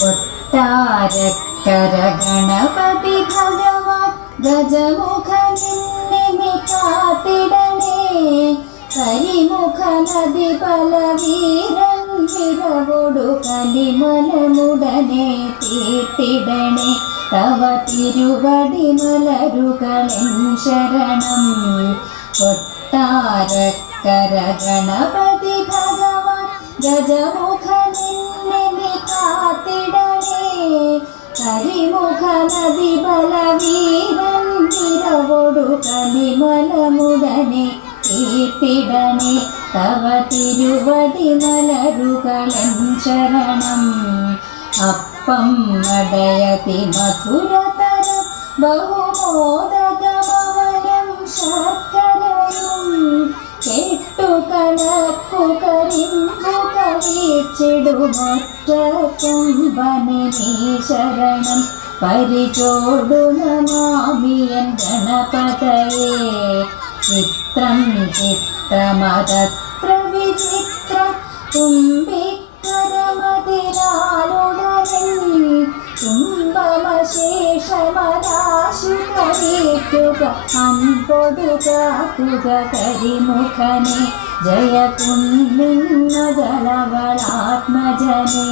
കൊട്ടാരക്കര ഗണപതി ഭഗവാൻ ഗജമുഖനിന്നെ കാത്തിടണേ. കരിമുഖ നദി പല വീരൻ വിരവൊടു കലിമലമുടനെ തീർത്തിടണേ. തവ തിരുവടി മലരുകളെൻ ശരണം. കൊട്ടാരക്കര ഗണപതി ഭഗവാൻ ഗജമുഖനിന്നെ കാത്തിടണേ. കരിമുഖ നദി ബലവീരൻ വിരവൊടു കലിമലമുടനെ തീർത്തിടണേ. തവ തിരുവടി മലരുകളെൻ ശരണം. അപ്പം നടയതി മധുരതരം ബഹുമോദകമവനം ശർക്കരയും കെട്ടുകണക്കു കരിമ്പു കവിച്ചിടുമൊറ്റ കുംഭനെ നീ ശരണം. പരിചോടു നമാമിയൻ ഗണപതയേ. ചിത്രം ചിത്രമതത്ര വിചിത്ര തുമ്പിക്കരമതിരാലുടൻ തുമ്പമശേഷമരാശികരിക്കുക അൻപൊടുകാക്കുക കരിമുഖനെ. ജയ കുന്നിന്നകളവളാത്മജനെ.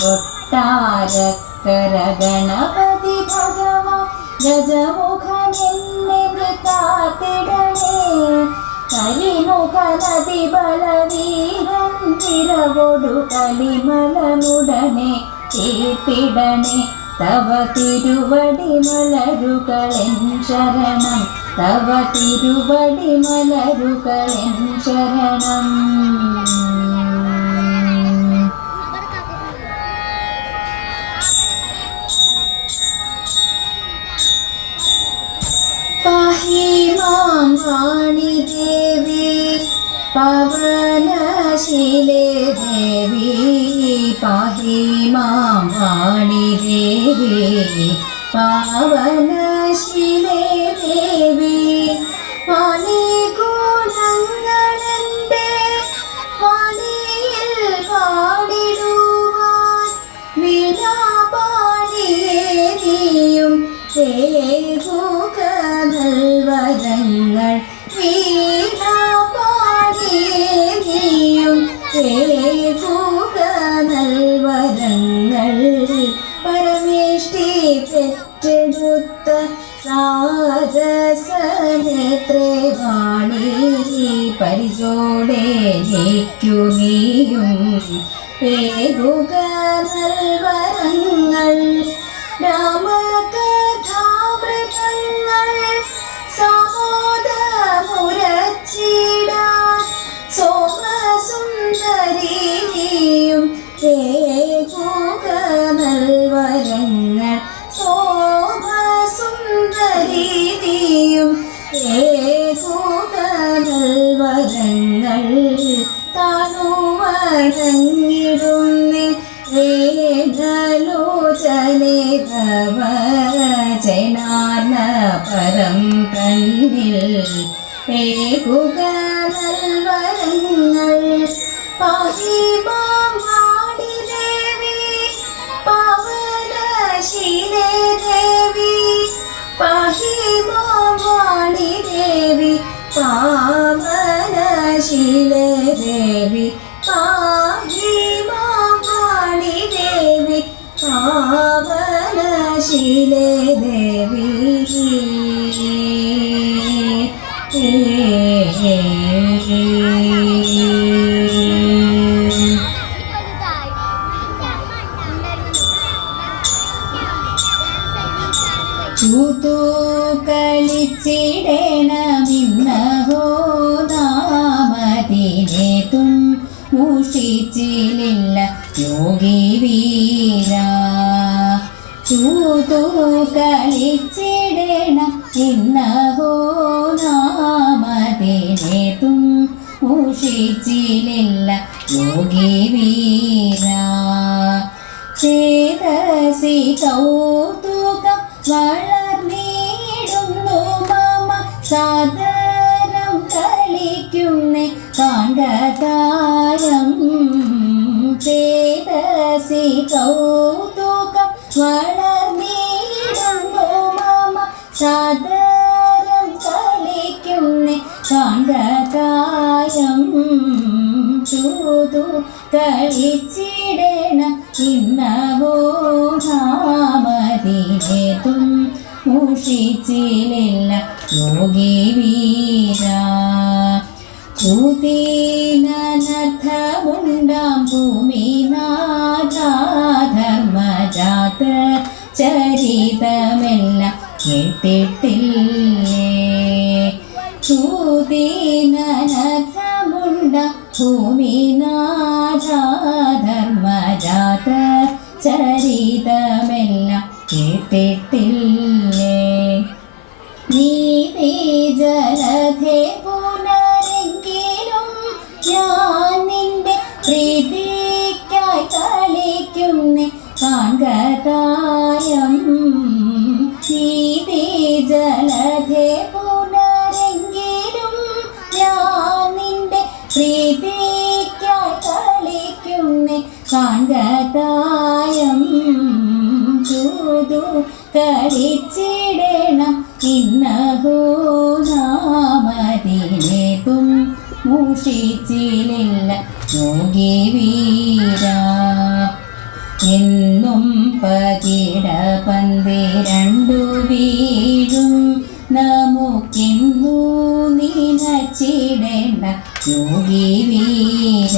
കൊട്ടാരക്കര ഗണപതി ഭഗവാൻ ഗജമുഖനിന്നെ കാത്തിടണേ. കരിമുഖ നദി ബലവീരൻ വിരവൊടു കലിമലമുടനെ തീർത്തിടണേ. തവ തിരുവടി മലരുകളെൻ ശരണം. തവ തിരുവടി മലരുകളെൻ ശരണം. പാഹി മാം വാണി ദേവി പവനശീലേ ദേവി. പാഹി മാം വാണി ദേവി പവനശീലേ ദേവി. വാണി ഗുണങ്ങളെന്റെ വാണിയിൽ പാടിടുവാൻ വിലാപാടിയേ നീയും കേകുക നൽവരങ്ങൾ. വീണാപാടിയേ നീയും കേകുക നൽവരങ്ങൾ. പരമേഷ്ടി പെറ്റെടുത്ത സാരസനേത്രേ വാണി പരിചോടെ നീക്കു നീയും കേകുക നൽവരങ്ങൾ. രാമകഥാമൃതങ്ങൾ സമോദമുരച്ചിടാൻ സോമസുന്ദരി നീയും കേകുക നൽവരങ്ങൾ. സോമസുന്ദരി നീയും കേകുക നൽവരങ്ങൾ. താനുവണങ്ങിടുന്നേ വേദലോചനേ തവ ജനാർന്ന പരം കണ്ണിൽ കേകുക നൽവരങ്ങൾ. പാഹി മാം വാണി ദേവി പവനശീലേ ദേവി. പാഹി മാം വാണി ദേവി പവനശീലേ ദേവി. പാഹി മാം വാണി ദേവി പവനശീലേ ദേവി. ചൂതു കളിച്ചിടേണമിന്നഹോ നാമതിനെത്തും മൂഷിച്ചിലില്ല യോഗി വീര. ചൂതു കളിച്ചിടേണം ഇന്നഹോ നാമതിനെത്തും മൂഷിച്ചിലില്ല യോഗി വീര. ചേതസി കൗതുകം വളർന്നിടുന്നു മമ സാദരം കളിക്കുന്നേ കാണ്ടതാരം. ചേതസി കൗതുകം വളർന്നിടുന്നു മാമ സാദരം കളിക്കുന്നേ കാണ്ടകായം ചൂതു കളിച്ചിടണം ഇന്നവോ നാമതിനേതും മൂഷിച്ചിലില്ല യോഗി വീര ചൂതീനർത്ഥമുണ്ടാം ഭൂമിനാഥർമ്മജാത ചരിതമെല്ലാം കേട്ടിട്ടില്ലേ ചൂതീനർത്ഥമുണ്ടാം ഭൂമിനാഥർമ്മജാത ചരിതമെല്ലാം കേട്ടിട്ടില്ലേ നീതി ജലധേ പുനരെങ്കിലും ഞാൻ നിന്റെ പ്രീതിക്കായി കളിക്കുന്നേ കാൺകതായം നീതി ജലധേ പുനരെങ്കിലും ഞാൻ നിന്റെ പ്രീതിക്കായി കളിക്കുന്നേ കാൺകതായം ചൂതു കളിച്ചിടണം ഇന്നഹോ നാമതിനേതും മൂഷിച്ചിലില്ല യോഗി വീര എന്നും പകിട പന്തിരണ്ടു വീഴും നമുക്കിന്നു നിനച്ചിടേണ്ട യോഗി വീര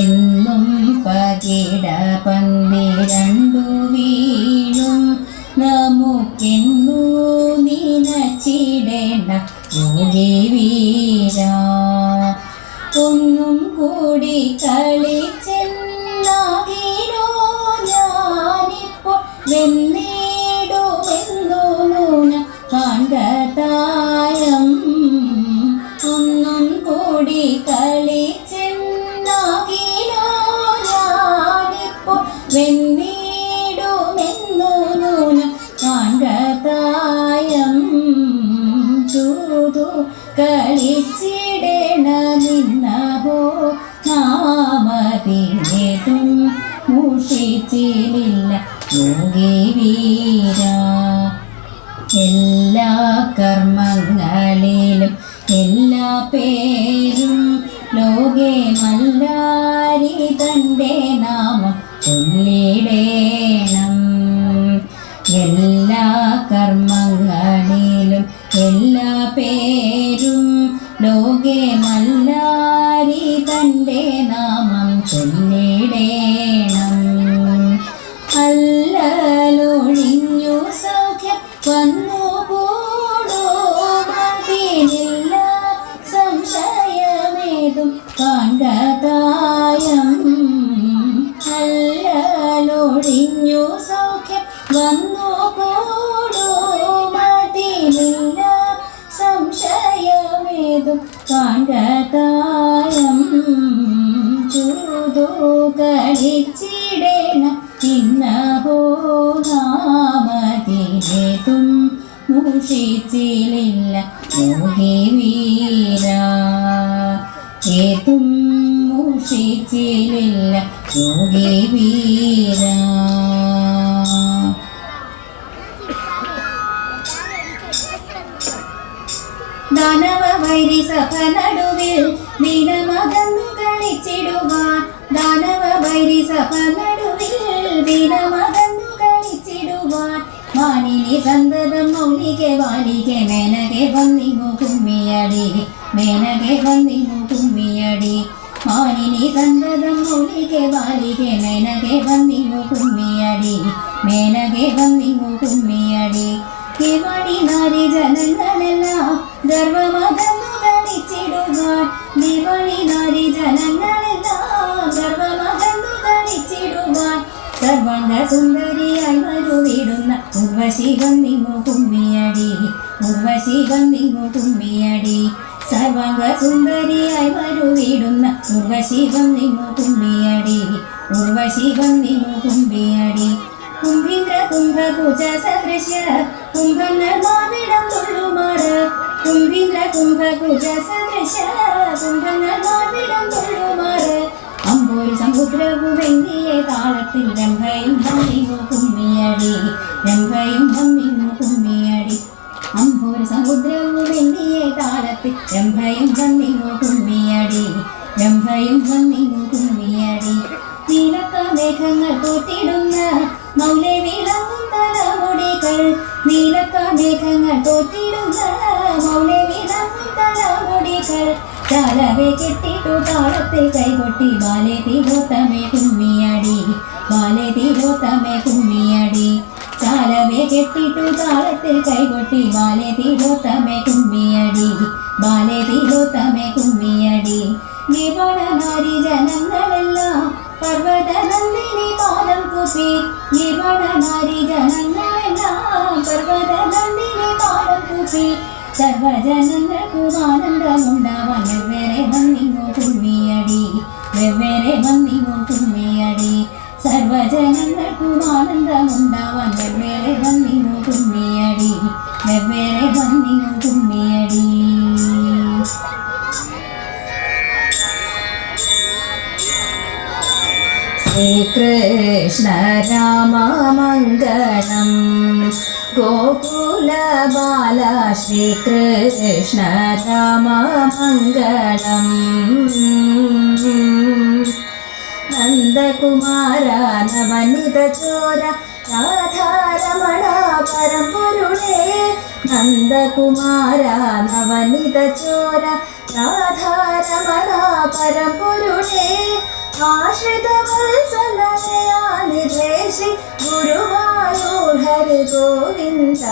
എന്നും പകിട പന്തിരണ്ടു വീഴും നമുക്കെന്നു നിനച്ചിടേണ്ട യോഗി വീര ഒന്നും കൂടി കളിച്ചെന്നാകിലോ ഞാനിപ്പോൾ വെന്നിടുമെന്നു നൂന കാൺകതായം ഒന്നും കൂടി കളിച്ചെന്നാകിലോ ഞാനിപ്പോൾ വെന്നിടുമെന്നു നൂന കാൺകതായം ചൂതു കളിച്ചിടണമിന്നഹോ നാമതിനേതും മൂഷിച്ചിലില്ല യോഗി വീര എല്ലാ കർമ്മങ്ങളിലും എല്ലാ പേരും ലോകേ മല്ലാരി തൻ്റെ നാമം ചൊല്ലിടേണം എല്ലാ കർമ്മങ്ങളിലും എല്ലാ പേരും ലോകേ മല്ലാരി തൻ്റെ നാമം ചൊല്ലിടേണം അല്ലലൊഴിഞ്ഞു സൗഖ്യം വന്നുകൂടോ മതിനില്ല സംശയമേതും കാൺകതായം അല്ലലൊഴിഞ്ഞു സൗഖ്യം വന്നുകൂടോ മതിനില്ല സംശയമേതും കാൺകതായം ചൂതു കളിച്ചിടണം ഇന്നഹോ നാമതിനേതും മൂഷിച്ചിലില്ല യോഗി വീര ഏതും മൂഷിച്ചിലില്ല യോഗി വീര ദാനവ വൈരി സഭ നടുവിൽ ദിനമകന്നു കളിച്ചിടുവാൻ ദാനവ വൈരി സഭ നടുവിൽ ദിനമകന്നു കളിച്ചിടുവാൻ മാനിനി സന്തതം മൗലികെ വാലികെ മേനകെ വന്നിങ്ങു കുമ്മിയടി മേനകെ വന്നിങ്ങു കുമ്മിയടി മാനിനി സന്തതം മൗലികെ വാലികെ മേനകെ വന്നിങ്ങു കുമ്മിയടി മേനകെ വന്നിങ്ങു കുമ്മിയടി ദിവാണി നാരി ജനങ്ങളെല്ലാം ഗർവമകന്നു കളിച്ചിടുവാൻ ദിവാണി നാരി ജനങ്ങളെല്ലാം ഗർവമകന്നു കളിച്ചിടുവാൻ സർവാംഗ സുന്ദരിയായി മരുവിടുന്ന ഉർവശി വന്നിങ്ങു കുമ്മിയടി ഉർവശി വന്നിങ്ങു കുമ്മിയടി സർവാംഗ സുന്ദരിയായി മരുവിടുന്ന ഉർവശി വന്നിങ്ങു കുമ്മിയടി ഉർവശി വന്നിങ്ങു കുമ്മിയടി കുംഭീന്ദ്ര കുംഭകുജ സദൃശ്യ കുംഭങ്ങൾ മാവിടം തുള്ളുമാറ് കുംഭീന്ദ്ര കുംഭകുജ സദൃശ്യ കുംഭങ്ങൾ മാവിടം തുള്ളുമാറ് അമ്പോരു സമുദ്രവും എന്തിയ താളത്തിൽ രംഭയും വന്നിങ്ങു കുമ്മിയടി രംഭയും വന്നിങ്ങു കുമ്മിയടി അമ്പൂർ സമുദ്രവും എന്തിയ താളത്തിൽ രംഭയും വന്നിങ്ങു കുമ്മിയടി രംഭയും വന്നിങ്ങു കുമ്മിയടി നീലക്ക മേഘങ്ങൾ തോറ്റിടുന്ന മൗലെ വിളങ്ങും തലമുടികൾ നീലക്ക മേഘങ്ങൾ തോറ്റിടുന്ന മൗലെ വിളങ്ങും തലമുടികൾ ചാലവെ കെട്ടിട്ടു താളത്തിൽ കൈകൊട്ടി ബാലെ തിരോത്തമേ കുമ്മിയടി ബാലെ തിരോത്തമേ കുമ്മിയടി ചാലവെ കെട്ടിട്ടു താളത്തിൽ കൈകൊട്ടി ബാലെ തിരോത്തമേ കുമ്മിയടി ബാലെ തിരോത്തമേ കുമ്മിയടി നിവള നാരി ജനങ്ങളെല്ലാം പർവ്വത നന്ദിനി പാദം കുപ്പി നിവള നാരി ജനങ്ങളെല്ലാം പർവ്വത നന്ദിനി പാദം കുപ്പി സർവജനങ്ങൾക്കും ആനന്ദമുണ്ടാവാൻ വെവ്വേറെ വന്നിങ്ങു കുമ്മിയടി വെവ്വേറെ വന്നിങ്ങു കുമ്മിയടി സർവജനങ്ങൾക്കും ആനന്ദമുണ്ടാവാൻ വെവ്വേറെ വന്നിങ്ങു കുമ്മിയടി വെവ്വേറെ വന്നിങ്ങു കുമ്മിയടി ശ്രീകൃഷ്ണ രാമ മംഗളം ഗോകുല ബാല ശ്രീകൃഷ്ണ രാമ മംഗളം നന്ദകുമാര നവനിത ചോര രാധാരമണ പരമ്പൊരുളേ നന്ദകുമാര നവനിത ചോര രാധാരമണ പരമ്പൊരുളേ ആശ്രിത വത്സലയാനിധേ ശ്രീ ഗുരുവായൂർ ഹരി ഗോവിന്ദ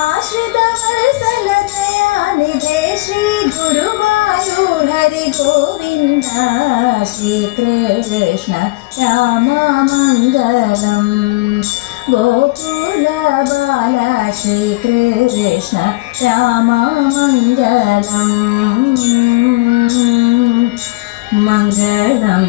ആശ്രിത വത്സലയാനിധേ ശ്രീ ഗുരുവായൂർ ഹരി ഗോവിന്ദ ശ്രീകൃഷ്ണ രാമ മംഗളം ഗോകുല ബാല ശ്രീകൃഷ്ണ രാമ മംഗളം മംഗളം